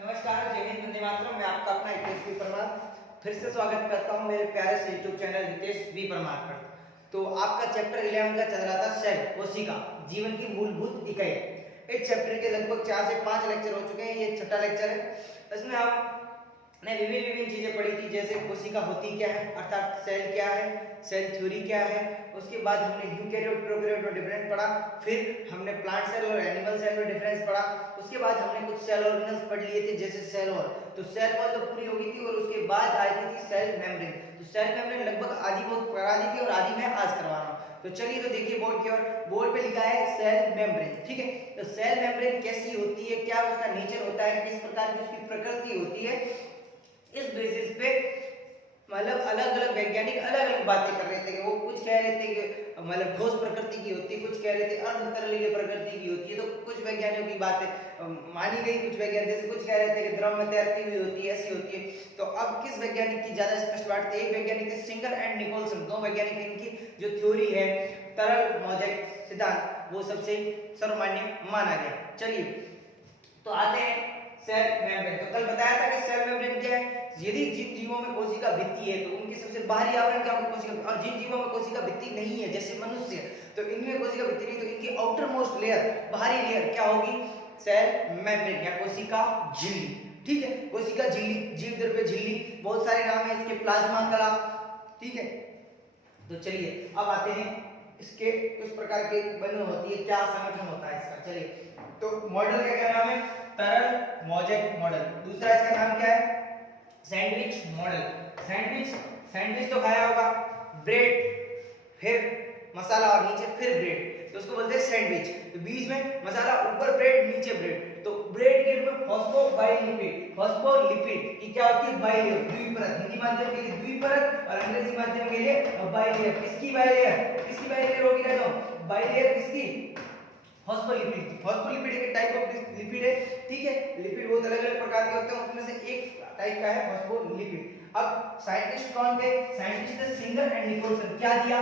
नमस्कार, जय हिंद, वंदे मातरम। मैं आपका अपना हितेश वी परमार फिर से स्वागत करता हूं मेरे प्यारे से YouTube channel Hitesh V Parmar पर। तो आपका चैप्टर 11 का चल रहा था सेल कोशिका जीवन की मूलभूत इकाई। इस चैप्टर के लगभग 4 से 5 लेक्चर हो चुके हैं, ये छठा लेक्चर है। इसमें हमने विभिन्न चीजें पढ़ी थी, जैसे कोशिका होती क्या है अर्थात सेल क्या है, सेल थ्योरी क्या है। उसके बाद हमने यूकैरियोट प्रोकैरियोट में डिफरेंस पढ़ा, फिर हमने प्लांट सेल और एनिमल सेल में डिफरेंस पढ़ा। उसके बाद हमने कुछ सेल ऑर्गेनल्स पढ़ लिए थे, जैसे सेल वॉल। तो सेल वॉल तो पूरी हो गई थी और उसके बाद आई थी सेल मेम्ब्रेन। तो सेल मेम्ब्रेन लगभग आधी बहुत करा दी थी और आधी मैं आज करवा रहा हूँ। तो चलिए, तो देखिए बोर्ड की ओर, बोर्ड पे लिखा है सेल मेम्ब्रेन। ठीक है, तो सेल मेम्ब्रेन कैसी होती है, क्या उसका नेचर होता है, किस प्रकार की उसकी प्रकृति होती है, इस बेसिस पे मतलब अलग अलग वैज्ञानिक अलग अलग बातें कर रहे थे। वो कुछ कह रहे थे कि मतलब ठोस प्रकृति की होती है, कुछ कह रहे थे अर्धतरलीय प्रकृति की होती है। तो कुछ वैज्ञानिकों की बातें मानी गई, कुछ वैज्ञानिक जैसे कुछ कह रहे थे कि द्रव में तैरती हुई होती है, ऐसी होती है। तो अब किस वैज्ञानिक की ज्यादा स्पष्ट बात थी? एक वैज्ञानिक थे सिंगर एंड निकोलसन, दो वैज्ञानिक इनकी जो थ्योरी है तरल मोज़ेक सिद्धांत, वो सबसे सर्वमान्य माना गया। चलिए, तो आते हैं सेल मेम्ब्रेन। तो कल बताया था कि सेल मेम्ब्रेन क्या है। यदि जिन जीवों में कोशिका भित्ति है तो उनके सबसे बाहरी आवरण क्या होगी? कोशिका। और जिन जीवों में कोशिका भित्ति नहीं है, जैसे मनुष्य, तो इनमें कोशिका भित्ति नहीं, तो इनकी आउटर मोस्ट लेयर, बाहरी लेयर क्या होगी? सेल मेम्ब्रेन या कोशिका झिल्ली। ठीक है, कोशिका झिल्ली, जीव द्रव्य झिल्ली, बहुत सारे नाम है इसके, प्लाज्मा कला। ठीक है, तो चलिए अब आते हैं इसके किस प्रकार के बने होती है, क्या संगठन होता है इसका। चलिए, तो मॉडल का क्या नाम है? तरल मोज़ेक मॉडल। दूसरा इसका नाम क्या है? Sandwich model. सैंडविच तो खाया होगा, ब्रेड फिर मसाला और नीचे फिर ब्रेड, तो उसको बोलते हैं सैंडविच। तो बीच में मसाला, ऊपर ब्रेड, नीचे ब्रेड। तो ब्रेड के ऊपर फॉस्फोलिपिड की क्या होती है? बाइलेयर, द्विपरत। हिंदी माध्यम के लिए द्विपरत और अंग्रेजी माध्यम के लिए बाइलेयर। किसकी बाइलेयर? किसकी बाइलेयर होगी ना? तो बाइलेयर किसकी? फॉस्फोलिपिड। फॉस्फोलिपिड एक टाइप ऑफ लिपिड है। ठीक है, लिपिड बहुत अलग अलग प्रकार के होते हैं, उसमें से एक टाइप का है फॉस्फोलिपिड। अब साइंटिस्ट कौन थे? Scientist Singer and Nicolson. क्या दिया?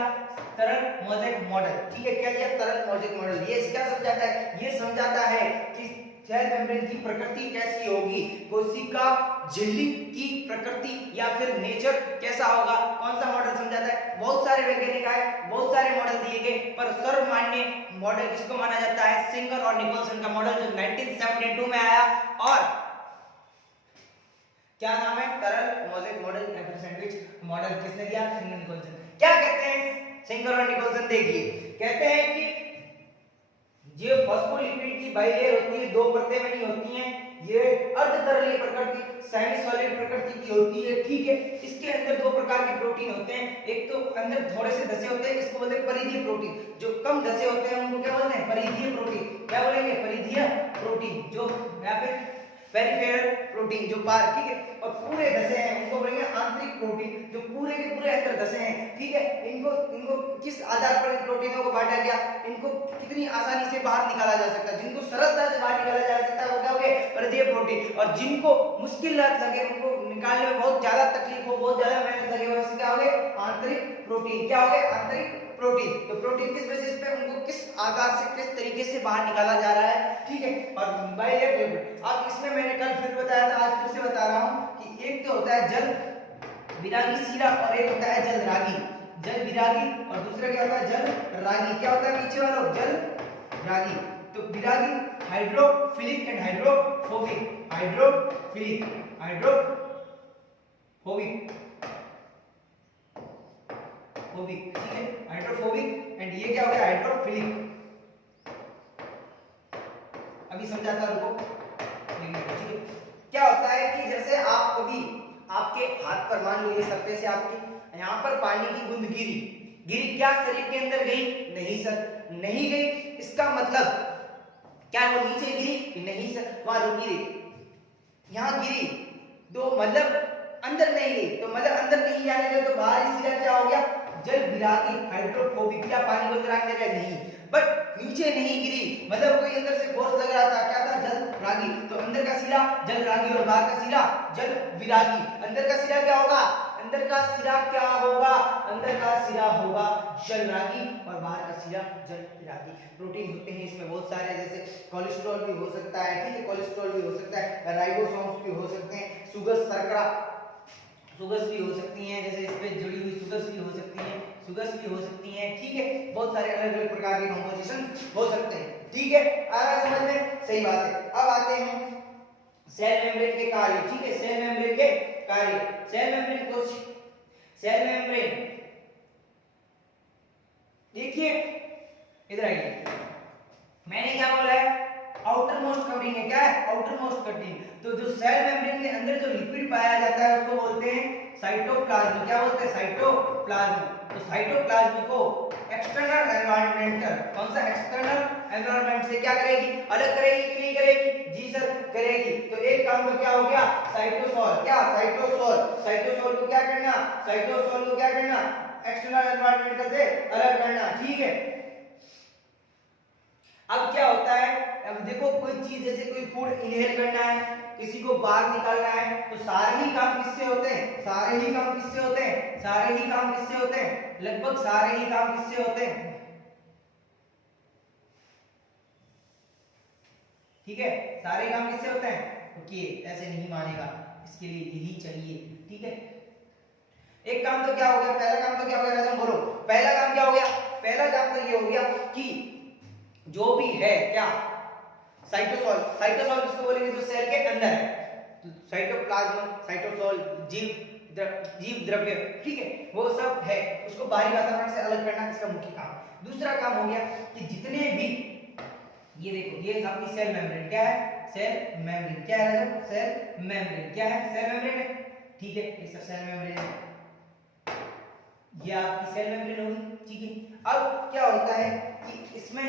तरल मोज़ेक मॉडल। ठीक है, क्या दिया? तरल मोज़ेक मॉडल। ये क्या समझाता है? ये समझाता है कि सेल मेम्ब्रेन की प्रकृति कैसी होगी, कोशिका झिल्ली की प्रकृति या फिर नेचर कैसा होगा, कौन सा मॉडल समझाता है? बहुत सारे वैज्ञानिक आए, बहुत सारे मॉडल दिए गए, पर सर्वमान्य मॉडल किसको माना जाता है? सिंगर और निकोलसन का मॉडल, जो 1972 में आया। और क्या नाम है? तरल मोज़ेक मॉडल या फिर सैंडविच मॉडल। किसने दिया? Singer Nicolson. क्या कहते हैं सिंगर और निकोलसन? देखिए, कहते हैं कि जो फॉस्फोलिपिड की बाइलेयर होती है, दो परतें बनी होती हैं, ये अर्धतरलीय प्रकृति, सेमी सॉलिड प्रकृति की होती है। ठीक है, इसके अंदर दो प्रकार के प्रोटीन होते हैं। एक तो अंदर थोड़े से धसे होते हैं, इसको बोलते हैं परिधीय प्रोटीन। जो कम धसे होते हैं उनको क्या बोलते हैं? परिधीय प्रोटीन। क्या बोलेंगे? परिधीय प्रोटीन। जो या फिर पेरिफेरल प्रोटीन, जो पार। ठीक है, और पूरे धसे हैं उनको बोलेंगे आंतरिक प्रोटीन, जो पूरे के पूरे अंदर धसे हैं। ठीक है, इनको किस आधार पर इन प्रोटीनों को बांटा गया, इनको कितनी आसानी से बाहर निकाला जा सकता है, जिनको सरलता से बाहर निकाला जा सकता है वो क्या हो गए? परिधीय प्रोटीन। और जिनको मुश्किल लगे, उनको निकालने में बहुत ज्यादा तकलीफ हो, बहुत ज्यादा मेहनत लगे, वो क्या हो गए? आंतरिक प्रोटीन। क्या हो गए? आंतरिक प्रोटीन। तो प्रोटीन किस बेसिस पे, उनको किस आकार से, किस तरीके से बाहर निकाला जा रहा है। ठीक है, और बाइलेयर। अब इसमें मैंने कल फिर बताया था, आज फिर से बता रहा हूं कि एक तो होता है जल विरागी सीरा और एक होता है जल रागी। जल विरागी और दूसरा क्या होता है? जल रागी। क्या होता है पीछे वाला? जल रागी। तो विरागी hydrophilic and hydrophobic. Hydrophilic, hydrophobic, phobic. ठीक है, हाइड्रोफोबिक एंड ये क्या हो गया? हाइड्रोफिलिक। अभी समझाता, रुको। ठीक है, क्या होता है कि जैसे आप कभी आपके हाथ पर, मान लीजिए सर पे से आपके यहाँ पर पानी की बूंद गिरी, क्या शरीर के अंदर गई? नहीं सर, नहीं गई। इसका मतलब क्या वो नीचे गिरी? नहीं सर, वहां रुकी रही, यहाँ गिरी, तो मतलब अंदर नहीं गई। तो मतलब अंदर नहीं जाने दे तो बाहर सीधा क्या हो गया? जल विरागी, हाइड्रोफोबिक। क्या पानी को गिराने दे? नहीं। बट नीचे नहीं गिरी, मतलब कोई अंदर से फोर्स लग रहा था, क्या था? जल रागी। तो अंदर का सिरा जल रागी और बाहर का सिरा जल विरागी। अंदर का सिरा क्या होगा? अंदर का सिरा क्या होगा? अंदर का सिरा होगा जल रागी और बाहर का सिरा जल विरागी। प्रोटीन होते हैं इसमें बहुत सारे, जैसे कोलेस्ट्रॉल भी हो सकता है। ठीक है, कोलेस्ट्रॉल भी हो सकता है, है, राइबोसोम्स भी हो सकते हैं, शुगर्स भी हो सकती हैं, जैसे इस पे जुड़ी हुई शुगर्स भी हो सकती हैं, ठीक है। बहुत सारे अलग अलग प्रकार के कंपोजिशन हो सकते हैं, ठीक है। आ रहा है समझ में? सही बात है। अब आते हैं सेल मेम्ब्रेन के कार्य, ठीक है। सेल मेम्ब्रेन के कार्य, सेल मेम्ब्रेन देखिए इधर आइए, मैंने क्या बोला है, आउटर मोस्ट कवरिंग है, क्या है, आउटर मोस्ट कवरिंग। तो जो सेल मेम्ब्रेन के अंदर जो लिक्विड पाया जाता है उसको बोलते हैं साइटोप्लाज्म। क्या बोलते हैं, साइटोप्लाज्म। तो साइटोप्लाज्म को एक्सटर्नल एनवायरमेंटल, कौन सा, एक्सटर्नल एनवायरमेंट से क्या करेगी, अलग करेगी कि नहीं करेगी, जी सर करेगी। तो एक काम तो क्या हो गया, साइटोसोल, क्या, साइटोसोल को क्या करना, एक्सटर्नल एनवायरमेंट से अलग करना, ठीक है। अब क्या होता है, अब देखो कोई चीज जैसे कोई फूड इनहेल करना है, किसी को बाहर निकालना है, तो सारे ही काम किससे होते हैं, लगभग सारे ही काम किससे होते हैं, सारे ही काम किससे होते हैं, ठीक है। सारे काम किससे होते हैं, ओके, ऐसे नहीं मानेगा, इसके लिए यही चाहिए, ठीक है। एक काम तो क्या हो गया, पहला काम तो क्या हो गया, राजन बोलो, पहला काम क्या हो गया, पहला काम तो ये हो गया कि जो भी है क्या, साइटोसोल किसको बोलेंगे, जो सेल के अंदर है, तो साइटोप्लाज्म, साइटोसोल, जीव द्रव्य, ठीक है, वो सब है, उसको बाहरी वातावरण से अलग करना इसका मुख्य काम। दूसरा काम हो गया कि जितने भी, ये देखो ये आपकी सेल मेम्ब्रेन, क्या है, सेल मेम्ब्रेन, क्या है राजन, सेल मेम्ब्रेन, क्या है, सेल मेम्ब्रेन है, ठीक है, ये सब सेल मेम्ब्रेन है, ये आपकी सेल मेम्ब्रेन होगी, ठीक है। अब क्या होता है कि इसमें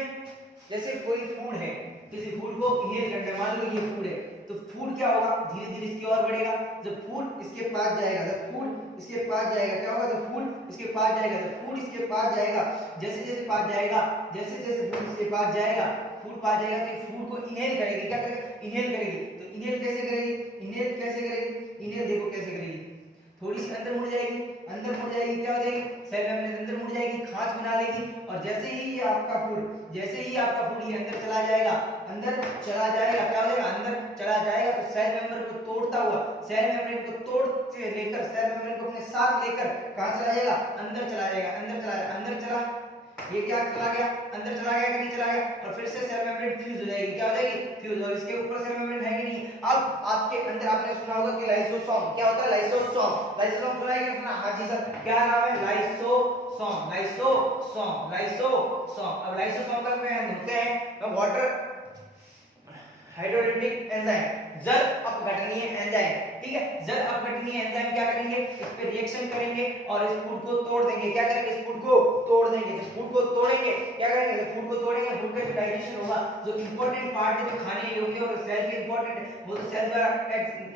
जैसे कोई फूड है, किसी फूड को इनहेल करना है, मान लो ये फूड है, तो फूड क्या होगा, धीरे धीरे इसकी ओर बढ़ेगा, जब फूड इसके पास जाएगा, क्या होगा, जब फूड इसके पास जाएगा, जैसे जैसे फूड इसके पास जाएगा, तो ये फूड को इनहेल करेगी, क्या करेगी, इनहेल करेगी। तो इनहेल कैसे करेगी, इनहेल देखो कैसे करेगी, थोड़ी सी अंदर मुड़ जाएगी, क्या हो जाएगी, सेल मेम्ब्रेन अंदर मुड़ जाएगी, खांच बना लेगी, और जैसे ही आपका फूड ये अंदर चला जाएगा, क्या हो जाएगा, अंदर चला जाएगा, तो सेल मेम्ब्रेन को तोड़ता हुआ, सेल मेम्ब्रेन को अपने साथ लेकर कहां चला जाएगा, अंदर चला जाएगा, ये क्या चला गया, अंदर चला गया कि नहीं चला गया, और फिर से सेल मेम्ब्रेन फ्यूज हो जाएगी, क्या हो जाएगी, फ्यूज, और इसके ऊपर सेल मेम्ब्रेन है कि नहीं। अब आपके अंदर आपने सुना होगा कि लाइसोसोम, क्या होता है, लाइसोसोम सुना है कि सुना, हाँ जी सर, क्या नाम है, लाइसोसोम। अब लाइसोसोम का क्या होते हैं, वाटर हाइड्रोलिटिक एंजाइम, जल अपघटनीय एंजाइम, ठीक है। जल अपघटनीय एंजाइम क्या करेंगे, इस पे रिएक्शन करेंगे और इस फूड को तोड़ देंगे, क्या करेंगे, इस फूड को तोड़ देंगे, फूड को तोड़ेंगे, क्या करेंगे, फूड का जो डाइजेशन होगा, जो इंपॉर्टेंट पार्ट है जो खाने योग्य और सेल के इंपॉर्टेंट है, वो तो सेल द्वारा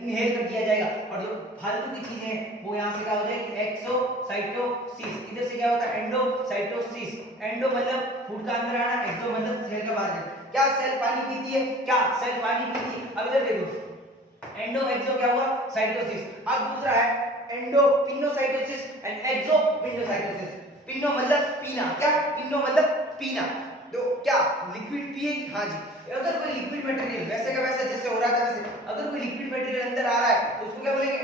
इनहेल कर दिया जाएगा, और जो फालतू की चीजें हैं वो यहाँ से क्या हो जाएगी, एक्सोसाइटोसिस, इधर से क्या होता है, एंडोसाइटोसिस, एंडो मतलब फूड का अंदर आना, एक्सो मतलब सेल का बाहर जाना। क्या सेल पानी पीती है, अब इधर देखो, एंडो एक्सो क्या हुआ, साइटोसिस। अब दूसरा है एंडोपिनोसाइटोसिस एंड एक्सोपिनोसाइटोसिस। पिनो मतलब पीना, क्या, पिनो मतलब पीना, तो क्या लिक्विड पिएगी, हाँ जी। अगर कोई लिक्विड मटेरियल वैसे का वैसा जैसे हो रहा था वैसे, अगर कोई लिक्विड मटेरियल अंदर आ रहा है तो उसको क्या बोलेंगे,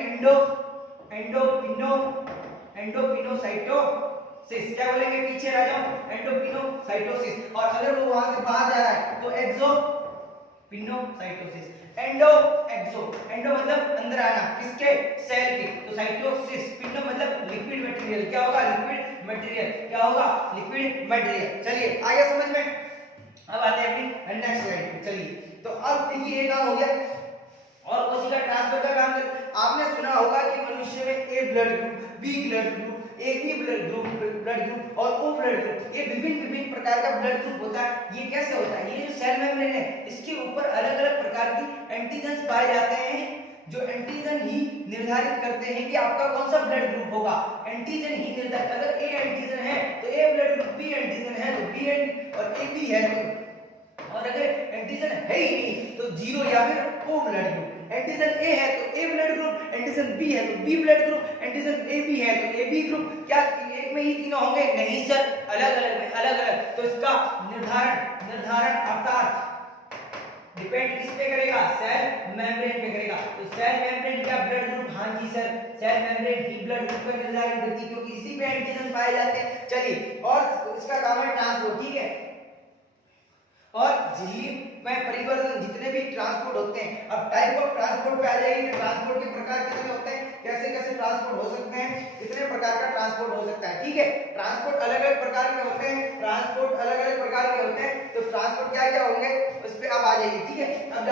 एंडोपिनोसाइटोसिस, क्या बोलेंगे, पीछे आ जाओ, एंडोपिनोसाइटोसिस। और अगर वो वहां से बाहर जा रहा है तो एक्सोपिनोसाइटोसिस। एंडो मतलब अंदर आना, किसके, सेल के, तो साइटोसिस। पिनो मतलब लिक्विड मटेरियल, क्या होगा, लिक्विड मटेरियल, चलिए आ गया समझ में। अब आते हैं अपनी नेक्स्ट स्लाइड पे, चलिए। तो अब देखिए ये काम हो गया, और कोशिका ट्रांसफर का काम कर, आपने सुना होगा कि मनुष्य में A blood group, B blood group, AB blood group और O ब्लड ग्रुप, ये विभिन्न प्रकार का ब्लड ग्रुप होता है। ये कैसे होता है, ये जो सेल मेम्ब्रेन है इसके ऊपर अलग अलग प्रकार की एंटीजन्स पाए जाते हैं, जो एंटीजन ही निर्धारित करते हैं कि आपका कौन सा ब्लड ग्रुप होगा। एंटीजन ही निर्धारित, अगर A एंटीजन है तो A blood group, B antigen है तो B और AB है तो, और अगर एंटीजन है ही नहीं तो 0 या फिर O blood group. Antigen A है तो A blood group, antigen B है तो B blood group, antigen AB है तो AB ग्रुप। क्या एक में ही तीनों होंगे, नहीं सर, अलग अलग। तो इसका निर्धारण अर्थात डिपेंड किस पे करेगा, सेल मेम्ब्रेन पे करेगा। तो सेल मेम्ब्रेन क्या ब्लड ग्रुप, हाँ जी सर, सेल मेम्ब्रेन ही ब्लड ग्रुप का निर्धारण करती है क्योंकि इसी पे एंटीजन पाए जाते हैं। चलिए, और इसका काम है ट्रांसपोर्ट, ठीक है। और झिल्ली में परिवर्तन जितने भी ट्रांसपोर्ट होते हैं, अब टाइप ऑफ ट्रांसपोर्ट पे आ जाएंगे। ट्रांसपोर्ट के प्रकार कितने होते हैं, कैसे कैसे ट्रांसपोर्ट हो सकते हैं, कितने प्रकार का ट्रांसपोर्ट हो सकता है, ठीक है। ट्रांसपोर्ट अलग अलग प्रकार के होते हैं, ट्रांसपोर्ट अलग अलग प्रकार के होते हैं। तो ट्रांसपोर्ट क्या क्या होंगे उस पे अब आ जाएगी, ठीक है। अब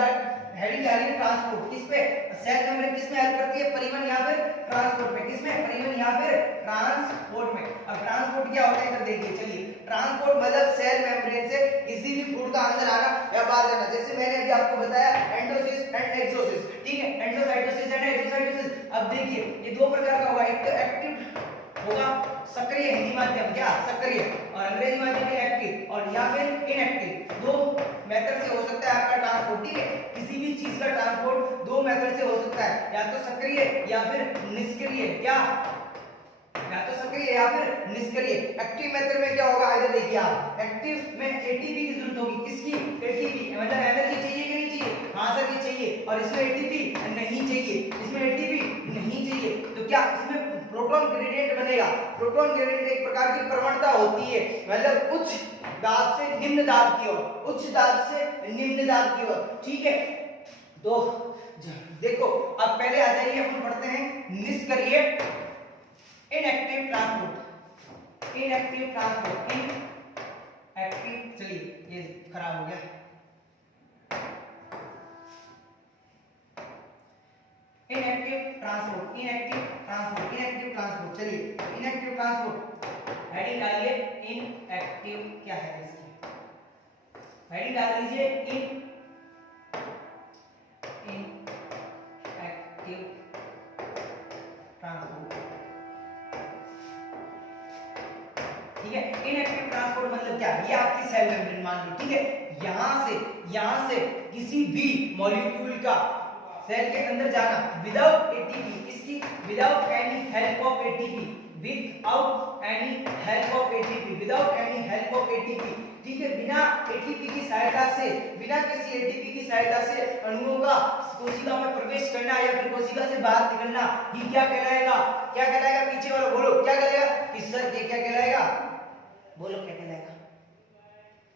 हेडिंग आ रही है ट्रांसपोर्ट, किस पे, सेल मेम्ब्रेन किस में हेल्प करती है, परिवहन या फिर ट्रांसपोर्ट में, किस में, परिवहन या फिर ट्रांसपोर्ट में। अब ट्रांसपोर्ट क्या होता है इधर देखिए, चलिए। ट्रांसपोर्ट मतलब सेल मेम्ब्रेन से किसी भी फूड का अंदर आना या बाहर जाना। जैसे मैंने अभी आपको बताया एंडोसिस एंड एक्सोसिस, ठीक है, एंडोसाइटोसिस एंड एक्सोसाइटोसिस। अब देखिए ये दो प्रकार का होगा, एक तो एक्टिव होगा, सक्रिय, हिंदी माध्यम क्या सक्रिय, और अंग्रेजी माध्यम में एक्टिव, और या फिर इनएक्टिव। दो मेथड से हो सकता है आपका ट्रांसपोर्ट, ठीक है। किसी भी चीज का ट्रांसपोर्ट दो मेथड से हो सकता है, या तो सक्रिय या फिर निष्क्रिय, क्या, या तो सक्रिय या फिर निष्क्रिय। एक्टिव मेथड में क्या होगा, इधर देखिए आप, एक्टिव में एटीपी की जरूरत होगी, किसकी, एटीपी, मतलब एनर्जी चाहिए कि नहीं चाहिए, हाँ सर ये चाहिए, और इसमें एटीपी नहीं चाहिए, इसमें एटीपी नहीं चाहिए। तो क्या इसमें प्रोटॉन ग्रेडियंट बनेगा। प्रोटॉन ग्रेडियंट एक प्रकार की प्रवणता होती है, मतलब उच्च दाब से निम्न दाब की ओर, उच्च दाब से निम्न दाब की ओर, ठीक है। तो देखो अब पहले आ जाइए, अपन पढ़ते हैं निष्क्रिय, inactive transport, inactive transport, inactive, चलिए ये खराब हो गया, inactive transport, inactive transport, inactive transport. चलिए इनएक्टिव ट्रांसपोर्ट हेडिंग डालिए, इनएक्टिव क्या है इसकी, हेडिंग डाल दीजिए इनएक्टिव ट्रांसपोर्ट, ठीक है। इनएक्टिव ट्रांसपोर्ट मतलब क्या, ये आपकी सेल मेम्ब्रेन मान लो, ठीक है। यहां से किसी भी मॉलिक्यूल का सेल के अंदर जाना विदाउट एटीपी, इसकी without any help of ATP, without any help of ATP, without any help of ATP, ठीक है। बिना एटीपी की सहायता से, बिना किसी एटीपी की सहायता से अणुओं का कोशिका में प्रवेश करना या फिर कोशिका से बाहर निकलना, ये क्या कहलाएगा, क्या कहलाएगा, पीछे वाला बोलो क्या कहलाएगा, कि सर ये क्या कहलाएगा, बोलो क्या कहलाएगा,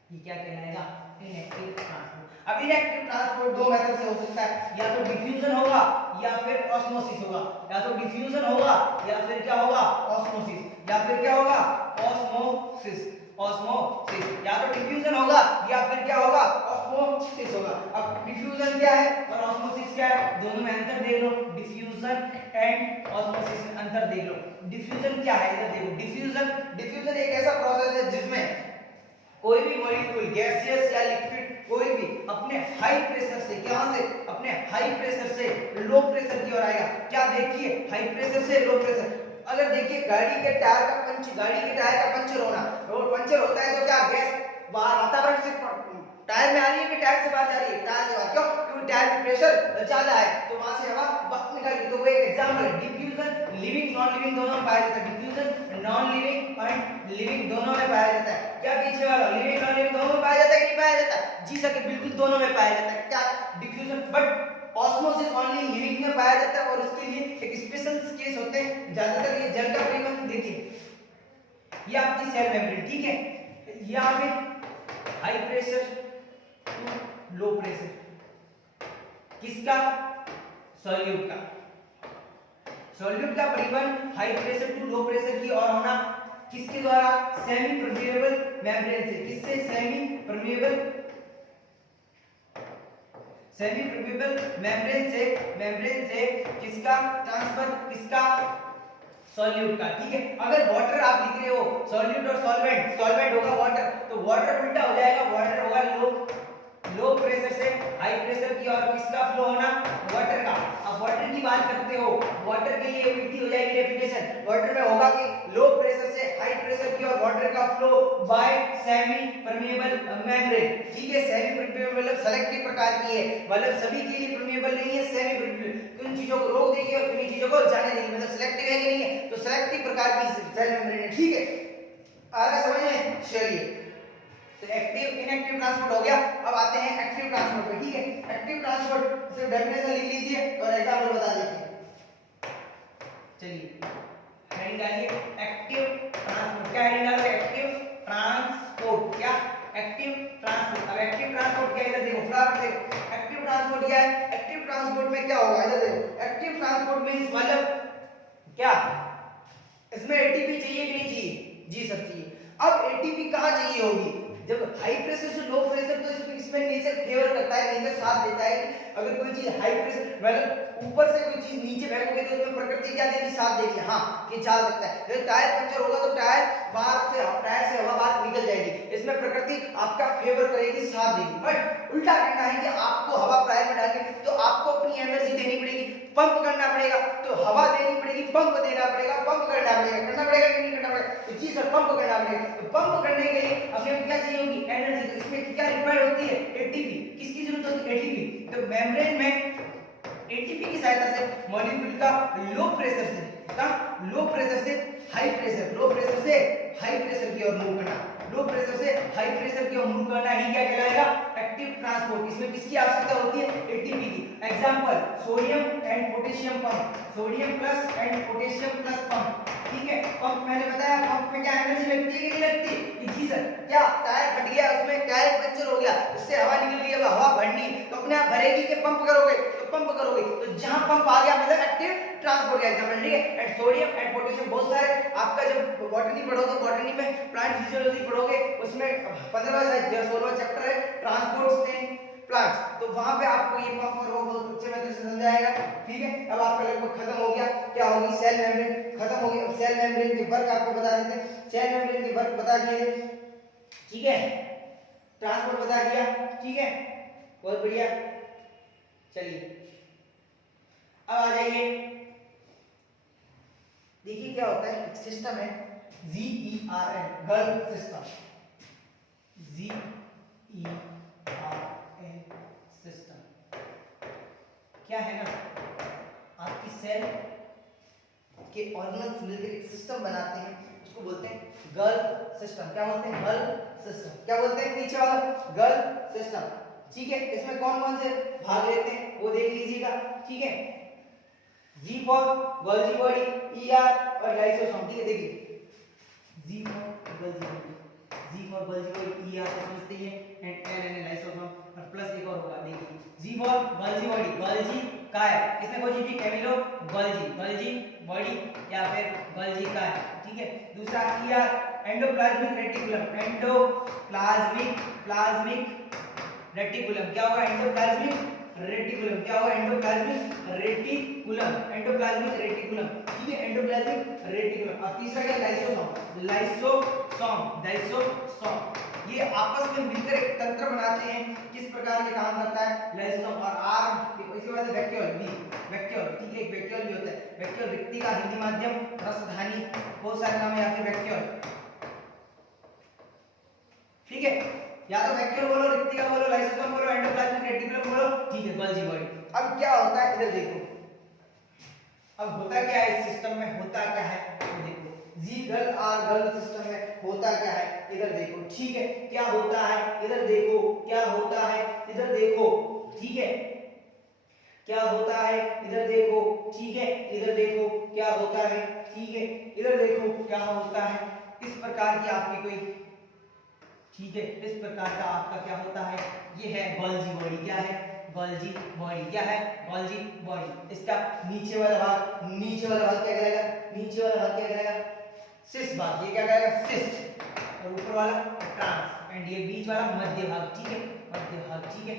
ये क्या कहलाएगा, इनएक्टिव ट्रांसपोर्ट। अब इनएक्टिव ट्रांसपोर्ट दो मेथड से हो सकता है, या तो डिफ्यूजन होगा या फिर ऑस्मोसिस होगा, या तो डिफ्यूजन होगा या फिर क्या होगा, ऑस्मोसिस, या फिर क्या होगा, ऑस्मोसिस, ऑस्मोसिस, या तो डिफ्यूजन होगा या फिर क्या होगा, ऑस्मोसिस होगा। अब डिफ्यूजन क्या है और ऑस्मोसिस क्या है, दोनों में अंतर देख लो, डिफ्यूजन एंड ऑस्मोसिस में अंतर देख लो। डिफ्यूजन क्या है इधर देखो, डिफ्यूजन एक ऐसा प्रोसेस है जिसमें कोई भी मॉलिक्यूल गैसियस या लिक्विड कोई भी अपने हाई प्रेशर से, कहां से, अपने हाई प्रेशर से लो प्रेशर की ओर आएगा। क्या देखिए, हाई प्रेशर से लो प्रेशर, अगर देखिए गाड़ी के टायर का पंचर होना, और पंचर होता है तो क्या गैस बाहर वातावरण से टायर में आ रही है कि टायर से बाहर जा रही है, टायर से बाहर, क्यों, क्योंकि टायर में प्रेशर ज्यादा है तो वहां से हवा बाहर निकल रही है। तो वो एक एग्जांपल है। डिफ्यूजन लिविंग नॉन लिविंग दोनों में पाया जाता है, diffusion non living and living दोनों में पाया जाता है। क्या पीछे वाला लिविंग नॉन लिविंग दोनों में पाया जाता है कि नहीं पाया जाता, जी सर बिल्कुल दोनों में पाया जाता है। क्या diffusion, but osmosis only living में पाया जाता है, और उसके लिए एक स्पेशल केस होते हैं, ज्यादातर ये जल का परिवहन। देखिए ये आपकी सेल मेम्ब्रेन, ठीक है, ये आगे high pressure to low pressure, किसका, सॉल्यूट का, सॉल्यूट का परिवहन high pressure to low pressure की ओर होना, किसके द्वारा, सेमी परमेएबल मेम्ब्रेन से, किससे, सेमी परमेएबल मेम्ब्रेन से किसका ट्रांसफर, किसका, सॉल्यूट का, ठीक है। अगर वाटर आप लिख रहे हो, सॉल्यूट और सॉल्वेंट होगा वाटर, तो वाटर उल्टा हो जाएगा, वाटर होगा लो प्रेशर से हाई प्रेशर की ओर किसका फ्लो होना, वाटर का। अब वाटर की बात करते हो, वाटर के लिए इक्विटी हो जाएगी डेफिनेशन, वाटर में होगा कि लो प्रेशर से हाई प्रेशर की ओर वाटर का flow bye semi permeable membrane, ठीक है। सेमी परमेएबल मतलब सेलेक्टिव प्रकार की है, मतलब सभी के लिए परमेएबल नहीं है, सेमी परमेएबल, उन चीजों को रोक देगी और उन चीजों को जाने देगी, मतलब सेलेक्टिव है कि नहीं है, तो सेलेक्टिव प्रकार की सेल मेम्ब्रेन है, ठीक है। आ रहा समझ में, चलिए तो एक्टिव इनएक्टिव ट्रांसपोर्ट हो गया। अब आते हैं एक्टिव ट्रांसपोर्ट पे, ठीक है। एक्टिव ट्रांसपोर्ट से डेफिनेशन लिख लीजिए और एग्जाम्पल बता दीजिए। चलिए हेडिंग डालिए एक्टिव ट्रांसपोर्ट। क्या हेडिंग डालोगे? Active transport. क्या? Active transport. अब एक्टिव ट्रांसपोर्ट क्या है? इधर देखो फटाफट देखो एक्टिव ट्रांसपोर्ट क्या है। एक्टिव ट्रांसपोर्ट में क्या होगा? इधर देखो एक्टिव ट्रांसपोर्ट मींस मतलब क्या, इसमें एटीपी चाहिए कि नहीं चाहिए? जी सर चाहिए। अब एटीपी कहाँ चाहिए होगी? जब हाई प्रेशर से लो प्रेशर, तो इसमें नेचर फेवर करता है, नेचर साथ देता है कि अगर कोई चीज हाई प्रेशर मतलब ऊपर से कोई चीज नीचे फेंकोगे तो उसमें प्रकृति क्या देगी? साथ देगी, हाँ कि चल सकता है। जब टायर पंचर होगा तो टायर टायर से हवा बाहर निकल जाएगी, इसमें प्रकृति आपका फेवर करेगी, साथ देगी। बट उल्टा करना है कि आपको हवा टायर में डालके तो आपको अपनी एनर्जी देनी पड़ेगी, पंप करना पड़ेगा, तो हवा देनी पड़ेगी, पंप देना पड़ेगा, पंप करना पड़ेगा कि नहीं करना पड़ेगा? तो जी सर पंप करना पड़ेगा। तो पंप करने के लिए हमें क्या चाहिए होगी? एनर्जी। तो इसमें क्या रिक्वायर्ड होती है? एटीपी। किसकी जरूरत होती है? एटीपी। तो मेम्ब्रेन में एटीपी की सहायता से मॉलिक्यूल का लो प्रेशर से हाई प्रेशर, लो प्रेशर से हाई प्रेशर की ओर मूव करना, लो प्रेशर से हाई प्रेशर की ओर मूव करना ही क्या कहलाएगा? Active transport. इसमें किसकी आवश्यकता होती है? एटीपी की। Example sodium and potassium pump, sodium plus and potassium plus pump. ठीक है, पंप मैंने बताया पंप में क्या एनर्जी लगती है कि नहीं लगती? जी सर। क्या टायर फट गया, उसमें टायर पंचर हो गया, उससे हवा निकल गई, अब हवा भरनी तो अपने आप भरेगी कि पंप करोगे? तो पंप करोगे। तो जहां पंप आ गया मतलब एक्टिव ट्रांसपोर्ट का एग्जांपल। ठीक है, एंड सोडियम एंड पोटेशियम बहुत सारे आपका जब बॉटनी पढ़ोगे, बॉटनी में प्लांट फिजियोलॉजी पढ़ोगे, उसमें 15वां या 16वां चैप्टर है ट्रांसपोर्ट इन प्लांट्स, तो वहां पे आपको ये पंप और वो बहुत अच्छे मेथड से समझाएगा। ठीक है, अब आपका लगभग खत्म हो गया। क्या होगी? सेल मेम्ब्रेन खत्म हो गई। अब सेल मेम्ब्रेन के वर्क आपको बता देते हैं। सेल मेम्ब्रेन के वर्क बता दिए, ठीक है, ट्रांसपोर्ट बता दिया। ठीक है, बहुत बढ़िया। चलिए अब आ जाइए, देखिए क्या होता है। एक सिस्टम है GERN, girl system, GERN system. क्या है ना, आपकी सेल के ऑर्गेनल्स मिलकर एक सिस्टम बनाते हैं, उसको बोलते हैं गर्ल सिस्टम। क्या बोलते हैं? Girl system. क्या बोलते हैं? पीछे वाला गर्ल सिस्टम। ठीक है, इसमें कौन कौन से भाग लेते हैं वो देख लीजिएगा। ठीक है, G for Golgi body, ER और लाइसोसोम। ठीक है, देखिए G for Golgi body, G for Golgi body, ER तो समझते हैं, एंड LN लाइसोसोम, और प्लस एक और होगा, देखिए G for Golgi body, Golgi काय, किसने खोजी थी? कैमिलो गोल्जी, गोल्जी बॉडी या फिर गोल्जी काय। ठीक है, दूसरा ER endoplasmic reticulum, plasmic reticulum. क्या होगा? Endoplasmic reticulum. क्या होगा? Endoplasmic reticulum, endoplasmic reticulum. ठीक है, एंडोप्लाज्मिक रेटिकुलम। और तीसरा क्या? Lysosome, lysosome. ये आपस में मिलकर एक तंत्र बनाते हैं। किस प्रकार ये काम करता है? लाइसोसोम। और आर इसके बाद वैक्यूल, वैक्यूल। ठीक है, एक वैक्यूल भी होता है। वैक्यूल रिक्ति का हिंदी माध्यम रसधानी, बहुत सारे नाम है या फिर वैक्यूल। ठीक है, या तो वैक्यूल बोलो, रिक्तिका बोलो, लाइसोसोम बोलो, एंडोप्लाज्मिक रेटिकुलम बोलो। ठीक है, गोल्जी बॉडी। अब क्या होता है इधर देखो, अब होता क्या है इस सिस्टम में? होता क्या है देखो, जी गर्ल आर गर्ल सिस्टम में होता क्या है इधर देखो। ठीक है, क्या होता है इधर देखो, क्या होता है इधर देखो। ठीक है, क्या होता है इधर देखो। ठीक है, इधर देखो क्या होता है। ठीक है, इधर देखो क्या होता है। इस प्रकार की आपकी कोई, ठीक है, इस प्रकार का आपका क्या होता है? ये है गोल्जी बॉडी। क्या है? Golgi body. क्या है? Golgi body. इसका नीचे वाला भाग क्या कहलाएगा? नीचे वाला भाग क्या कहलाएगा? सिस भाग। ये क्या कहलाएगा? सिस। और ऊपर वाला ट्रांस, एंड ये बीच वाला मध्य भाग। ठीक है, मध्य भाग। ठीक है,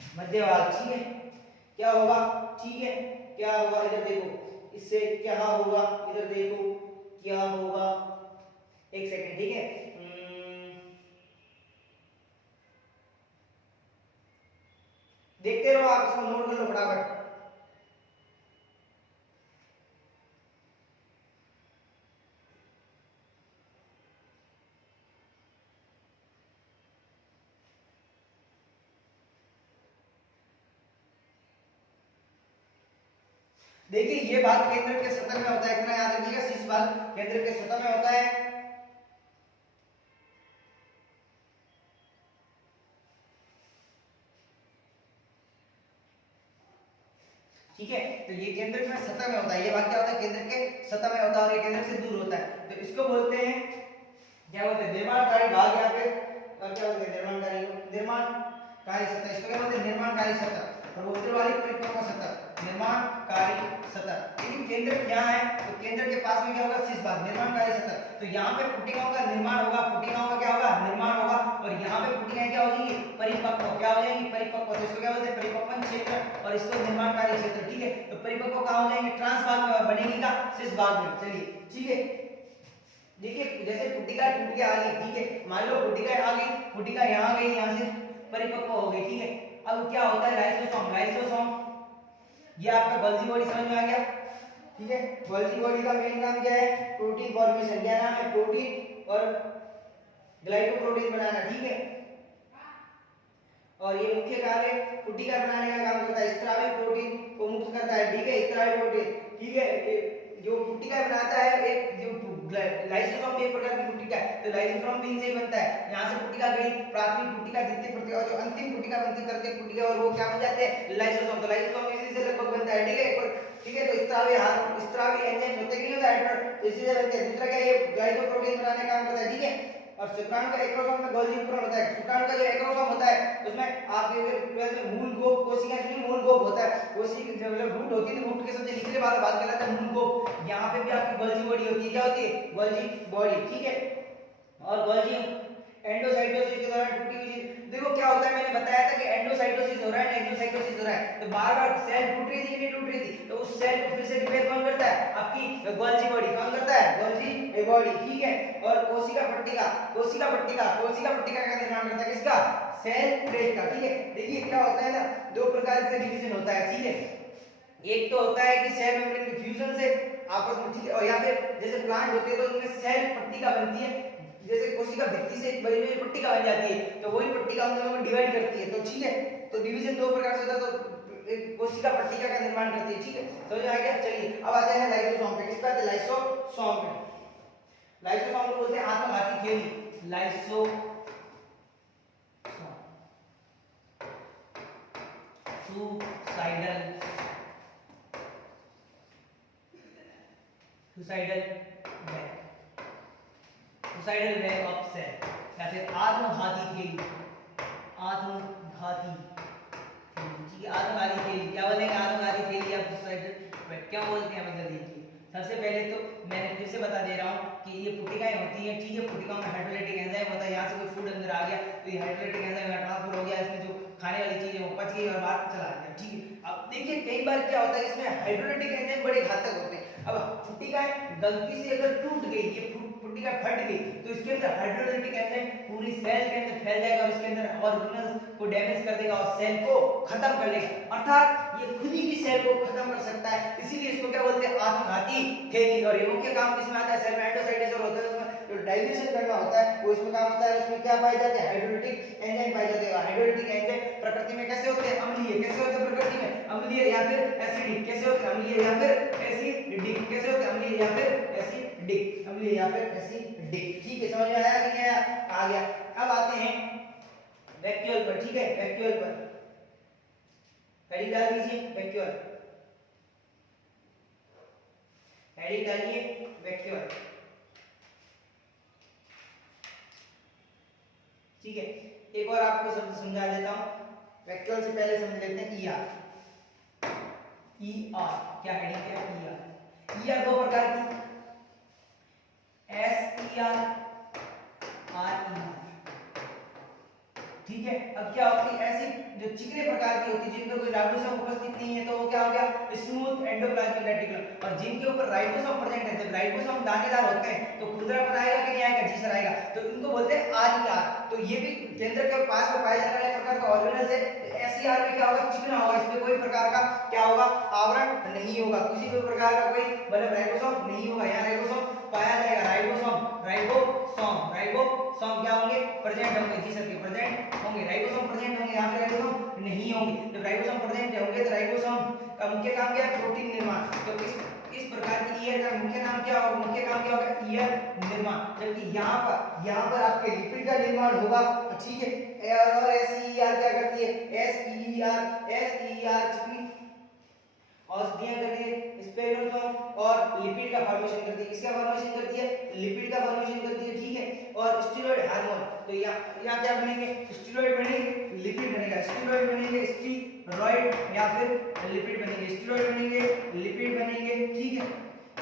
मध्य भाग। ठीक है, क्या होगा? ठीक है, क्या होगा इधर देखो, इससे क्या होगा इधर देखो, क्या होगा? एक सेकंड। ठीक है, देखते रहो आप, इसको नोट कर लो फटाफट। देखिए ये भाग केंद्र के सतह में होता है, इतना याद रखिएगा, शीर्ष भाग केंद्र के सतह में होता है। ठीक है। तो ये केंद्र में सतह में होता है, ये भाग क्या होता है, केंद्र के सतह में होता है और ये केंद्र से दूर होता है। तो इसको बोलते हैं क्या बोलते हैं, निर्माणकारी भाग या फिर क्या बोलते हैं, निर्माणकारी सतह। इसको क्या बोलते हैं, निर्माणकारी सतह। प्रभुत्व वाली परिपक्व सतह, निर्माणकारी सतह। लेकिन केंद्र क्या है, तो केंद्र के पास में क्या होगा, शीर्ष भाग, निर्माणकारी सतह। तो यहाँ पे पुटिकाओं का निर्माण होगा, पुटिकाओं का क्या होगा, निर्माण होगा, और यहाँ पे पुटिकाएं क्या हो जाएंगी, परिपक्व, क्या हो जाएंगी, परिपक्व। तो इसको क्या बोलते हैं, परिपक्वन क्षेत्र, और इसको निर्माणकारी क्षेत्र। ठीक है, तो परिपक्व कहाँ हो जाएंगे, ट्रांस भाग में बनेगी का शीर्ष भाग में। चलिए ठीक है, देखिए जैसे पुटिका टूट के आ गई, ठीक है, मान लो पुटिका आ गई, पुटिका यहाँ आ गई, यहाँ से परिपक्व हो गई। ठीक है, अब क्या होता है, लाइसोसोम। लाइसोसोम ये आपका गोल्जी बॉडी समझ में आ गया। ठीक है, गोल्जी बॉडी का मेन काम क्या है, प्रोटीन फॉर्मेशन। क्या नाम है, प्रोटीन और ग्लाइकोप्रोटीन बनाना। ठीक है, और ये मुख्य कार्य पुटिका बनाने का काम करता है, स्त्रावी प्रोटीन को मुक्त करता है। ठीक है, स्त्रावी प्रोटीन। ठीक है, जो पुटिका बनाता है, एक जो लाइसोसोम एक प्रकार की पुटिका है, तो लाइसोसोम भी इनसे ही बनता है। यहाँ से पुटिका गई, प्राथमिक पुटिका, द्वितीय पुटिका, जो अंतिम पुटिका बनती है, तृतीय पुटिका, और वो क्या बन जाते हैं, लाइसोसोम। तो लाइसोसोम इसी से लगभग बनता है। ठीक है, ठीक है, तो स्त्रावी एंजाइम होते कि नहीं होता है, तो इसी से बनते हैं। दूसरा क्या, ये ग्लाइकोप्रोटीन बनाने का काम करता है। ठीक है, और शुक्राणु का एक्रोसोम में गोल्जी उपकरण होता है। शुक्राणु का जो एक्रोसोम होता है उसमें आपके मूल गोप कोशिका से मूल गोप होता है, कोशिका जब रूट होती है, रूट के सबसे निचले वाला भाग कहलाता है मूल गोप। यहाँ पे भी आपकी गोल्जी बॉडी होती है, क्या होती है, गोल्जी बॉडी। ठीक है, और गोल्जी एंडोसाइटोसिस के दौरान टूटी हुई, देखो क्या होता है, मैंने बताया था कि एंडोसाइटोसिस हो रहा है, एक्सोसाइटोसिस हो रहा है, तो बार-बार सेल टूट रही थी कि नहीं टूट रही थी, तो उस सेल को फिर से रिपेयर कौन करता है, आपकी गोल्जी बॉडी। कौन करता है, गोल्जी बॉडी। ठीक है, और कोशिका पट्टिका, कोशिका पट्टिका, कोशिका पट्टिका का निर्माण करता है किसका, सेल प्लेट का। ठीक है, देखिए क्या होता है ना, दो प्रकार से डिवीजन होता है। ठीक है, एक तो होता है कि सेल मेम्ब्रेन के फ्यूजन से आपस में, ठीक है, और या फिर जैसे प्लांट होते हैं तो उनमें सेल पट्टिका बनती है, जैसे कोशिका भित्ति से एक बड़ी बड़ी पट्टिका बन जाती है, तो वही पट्टिका उन दोनों को डिवाइड करती है। तो ठीक है, तो डिवीजन दो प्रकार से होता है, तो एक कोशिका पट्टिका का निर्माण करती है। ठीक है, समझ में आ गया। चलिए अब आते हैं लाइसोसोम पे। किस पे आते हैं, लाइसोसोम पे। लाइसोसोम को बोलते हैं आत्मघाती थैली, lysosome, suicidal, suicidal bag, suicidal bag of cell, या फिर आत्मघाती थैली, आत्मघाती थैली। आत्मघाती थैली क्या बोलेंगे, आत्मघाती थैली या सुसाइडल बैग क्यों बोलते हैं, मतलब देखिए सबसे पहले तो मैंने फिर से बता दे रहा हूँ कि ये पुटिकाएं होती हैं। ठीक है, पुटिकाओं में हाइड्रोलाइटिक एंजाइम होता है, यहाँ से कोई फूड अंदर आ गया तो ये हाइड्रोलाइटिक एंजाइम ट्रांसफर हो गया, इसमें जो खाने वाली चीज है वो पच गई और बाहर चला गया। ठीक है, अब देखिए कई बार क्या होता है, इसमें हाइड्रोलाइटिक एंजाइम बड़े घातक होते हैं। अब पुटिकाएं गलती से अगर टूट गई, ये पुटिका फट गई, तो इसके अंदर हाइड्रोलाइटिक एंजाइम पूरी सेल के अंदर फैल जाएगा और इसके अंदर ऑर्गेनल्स को डैमेज कर देगा और सेल को खत्म कर देगा, अर्थात ये खुद ही की सेल को खत्म कर सकता है। इसीलिए इसको क्या बोलते हैं, आत्मघाती थैली। और ये मुख्य काम किसमें आता है, सेल में एंडोसाइटोसिस होता है, उसमें जो डाइजेशन करना होता है वो इसमें काम होता है। उसमें क्या पाए जाते हैं, हाइड्रोलाइटिक एंजाइम पाए जाते हैं। हाइड्रोलाइटिक एंजाइम प्रकृति में कैसे होते हैं, अम्लीय। कैसे होते हैं प्रकृति में, अम्लीय या फिर एसिडिक। कैसे होते हैं, अम्लीय या फिर एसिडिक। कैसे होते हैं, अम्लीय या फिर एसिडिक, अम्लीय या फिर एसिडिक। ठीक है, समझ में आया कि नहीं आया, आ गया। अब आते हैं वैक्यूल पर। ठीक है, वैक्यूल पर हेडिंग डाल दीजिए, वैक्यूल, हेडिंग डालिए वैक्यूल। ठीक है, एक और आपको शब्द समझा देता हूं, वैक्यूल से पहले समझ लेते हैं ईआर। ईआर क्या हेडिंग क्या है, ईआर। ईआर दो प्रकार की, एसईआर, आरईआर। ठीक है, अब क्या होती है, ऐसी जो चिकने प्रकार की होती है जिनमें कोई राइबोसोम उपस्थित नहीं है, तो वो क्या हो गया, स्मूथ एंडोप्लाज्मिक रेटिकुलम। और जिनके ऊपर राइबोसोम प्रेजेंट है, जब राइबोसोम दानेदार होते हैं तो खुरदरापन आएगा कि नहीं आएगा, जी सर आएगा, तो इनको बोलते हैं आरईआर। तो ये भी केंद्र के पास में पाए जाने वाले प्रकार का ऑर्गेनल है। एसईआर में क्या होगा, चिकना होगा, इसमें कोई प्रकार का क्या होगा, आवरण नहीं होगा, किसी भी प्रकार का कोई मतलब राइबोसोम नहीं होगा। यहाँ राइबोसोम पाया जाएगा, राइबोसोम, राइबोसोम, राइबोसोम क्या होंगे, प्रेजेंट होंगे, जी सर प्रेजेंट होंगे, राइबोसोम प्रेजेंट होंगे, यहाँ पे राइबोसोम नहीं होंगे। जब राइबोसोम प्रेजेंट होंगे तो राइबोसोम का मुख्य काम क्या है, प्रोटीन निर्माण। तो इस प्रकार की ईयर का मुख्य नाम क्या होगा, मुख्य काम क्या होगा, ईयर निर्माण। जबकि यहाँ पर आपके लिपिड का निर्माण होगा। ठीक है, और एसईआर क्या करती है, एसईआर चिकनी औषधियां करती है, स्पेक्ट्रोफॉर्म और लिपिड का फॉर्मेशन करती है। इसका फॉर्मेशन करती है, लिपिड का फॉर्मेशन करती है, ठीक है। और स्टेरॉइड हार्मोन, तो यहाँ क्या बनेंगे, स्टेरॉइड बनेंगे, लिपिड बनेगा, स्टेरॉइड बनेंगे, स्टेरॉइड या फिर लिपिड बनेंगे, स्टेरॉइड बनेंगे, लिपिड बनेंगे, ठीक है,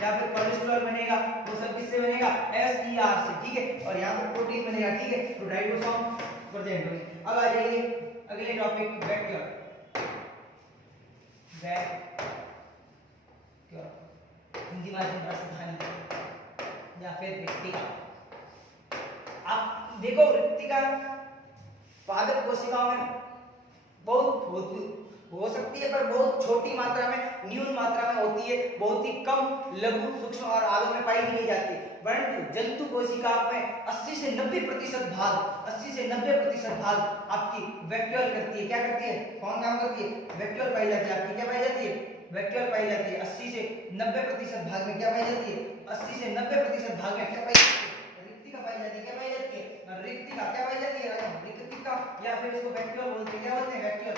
या फिर कोलेस्ट्रॉल बनेगा, वो सब किससे बनेगा, SER से, ठीक है। और यहाँ पर प्रोटीन बनेगा, ठीक है, तो राइबोसोम प्रेजेंट होंगे। अब आ जाइए अगले टॉपिक वेक्टर। हिंदी माध्यम राजधानी या फिर रिक्तिका। आप देखो रिक्तिका पादप कोशिकाओं में बहुत हो सकती है, पर बहुत छोटी मात्रा में, न्यून मात्रा में होती है, बहुत ही कम, लघु, सूक्ष्म और आदि में पाई नहीं जाती। परंतु जंतु कोशिका में 80 से 90% भाग, 80 से 90% भाग आपकी वैक्यूल करती है। क्या करती है, कौन काम करती है, वैक्यूल पाई जाती है। आपकी क्या पाई जाती है, वैक्यूल पाई जाती है। 80 से 90% भाग में क्या पाई जाती है, 80 से 90% भाग में क्या पाई जाती है, रिक्तिका पाई जाती है। क्या पाई जाती है, रिक्तिका। क्या पाई जाती है, रिक्तिका, या फिर इसको वैक्यूल बोलते हैं। क्या बोलते हैं, वैक्यूल,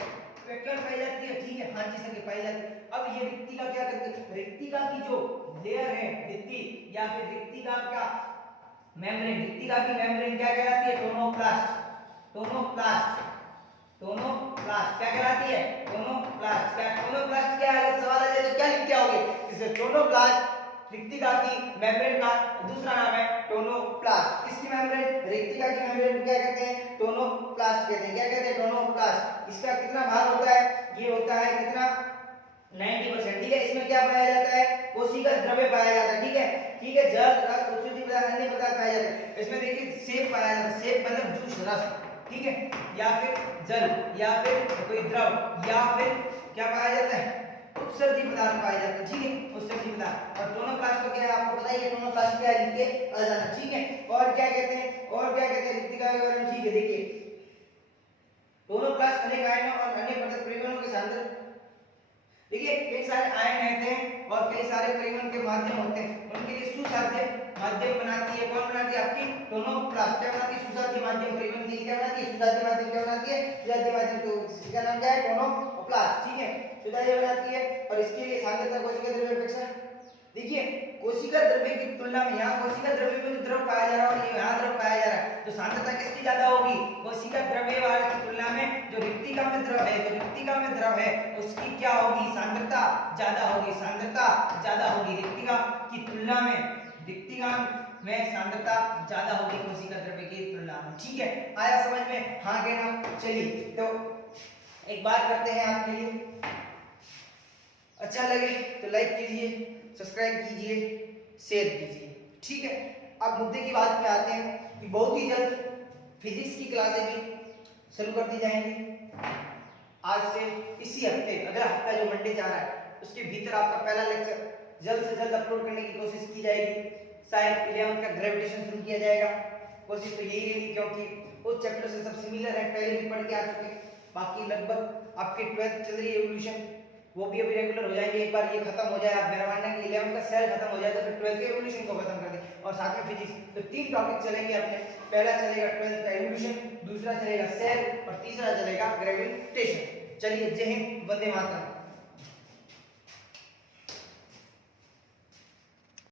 वैक्यूल पाई जाती है, ठीक है, हाँ जी सर, पाई जाती है। अब ये रिक्तिका क्या करती है, रिक्तिका की जो लेयर है भित्ति या फिर रिक्तिका का मेम्ब्रेन, रिक्तिका की मेम्ब्रेन क्या कहलाती है, टोनोप्लास्ट, टोनोप्लास्ट, टोनोप्लास्ट क्या कहलाती है, टोनोप्लास्ट। क्या टोनोप्लास्ट क्या है, अगर सवाल आ जाए तो क्या लिख के आओगे, इसे टोनोप्लास्ट, रिक्तिका की मेम्ब्रेन का दूसरा नाम है टोनोप्लास्ट। किसकी मेम्ब्रेन, रिक्तिका की मेम्ब्रेन क्या कहते हैं, टोनोप्लास्ट कहते हैं। क्या कहते हैं, टोनोप्लास्ट। इसका कितना भाग होता है, ये होता है कितना, 90%, ठीक है। इसमें क्या पाया जाता है, कोशिका द्रव्य पाया जाता है, ठीक है, ठीक है, जल, रस, औषधि पदार्थ, अन्य पदार्थ पाया जाता है। इसमें देखिए सेब पाया जाता है, सेब मतलब जूस, रस, ठीक है, या फिर जल, या फिर कोई द्रव, या फिर क्या पाया जाता है, उत्सर्जी पदार्थ पाए जाते हैं, ठीक है, उत्सर्जी पदार्थ। और टोनोप्लास्ट को क्या है, आपको पता ही है, टोनोप्लास्ट क्या है, लिख के आ जाना, ठीक है। और क्या कहते हैं, और क्या कहते हैं रिक्तिका के बारे में, ठीक है। देखिए टोनोप्लास्ट अनेक आयनों और अन्य पदार्थ परिवहनों के साथ, देखिए कई सारे आयन रहते हैं और कई सारे परिवहन के माध्यम होते हैं, उनके लिए सुसाध्य माध्यम बनाती है। कौन बनाती है, आपकी टोनोप्लास्ट। क्या बनाती है, सुसाध्य माध्यम परिवहन के लिए क्या बनाती है, सुसाध्य माध्यम। क्या बनाती है, सुसाध्य माध्यम। तो इसका नाम क्या है, टोनोप्लास्ट, ठीक है, सुसाध्य बनाती है। और इसके लिए सांद्रता कोशिका द्रव्य अपेक्षा, देखिए कोशिका द्रव्य की तुलना में यहाँ कोशिका द्रव्य में जो द्रव पाया जा रहा है और यहाँ द्रव पाया जा रहा है, तो सांद्रता किसकी ज्यादा होगी, कोशिका द्रव्य वाले की तुलना में। जो रिक्तिका में द्रव है, जो रिक्तिका में द्रव है उसकी क्या होगी, सांद्रता ज्यादा होगी, सांद्रता ज्यादा होगी रिक्तिका की तुलना में, रिक्तिका में सांद्रता ज्यादा होगी कोशिका द्रव्य की तुलना में, ठीक है। आया समझ में, हाँ कहना। चलिए तो एक बात करते हैं आपके लिए, अच्छा लगे तो लाइक कीजिए, सब्सक्राइब कीजिए, शेयर कीजिए, ठीक है। अब मुद्दे की बात पे आते हैं कि बहुत ही जल्द फिजिक्स की क्लासें भी शुरू कर दी जाएंगी। आज से इसी हफ्ते, अगला हफ्ता जो मंडे जा रहा है उसके भीतर आपका पहला लेक्चर जल्द से जल्द अपलोड करने की कोशिश की जाएगी। शायद 11 का ग्रेविटेशन शुरू किया जाएगा, कोशिश तो यही रहेगी, क्योंकि उस चैप्टर से सब सिमिलर है, पहले भी पढ़ के आ चुके। बाकी लगभग आपकी 12th चल रही है एवोल्यूशन, वो भी अभी रेगुलर हो जाएंगे। एक बार ये खत्म हो जाए, आप मेरा मानना है कि 11 का सेल खत्म हो जाए तो फिर 12th के एवोल्यूशन को खत्म कर दें, और साथ में फिजिक्स। तो 3 टॉपिक चलेंगे अपने, पहला चलेगा 12th का एवोल्यूशन, दूसरा चलेगा सेल और तीसरा चलेगा ग्रेविटेशन। चलिए, जय हिंद, वंदे मातरम।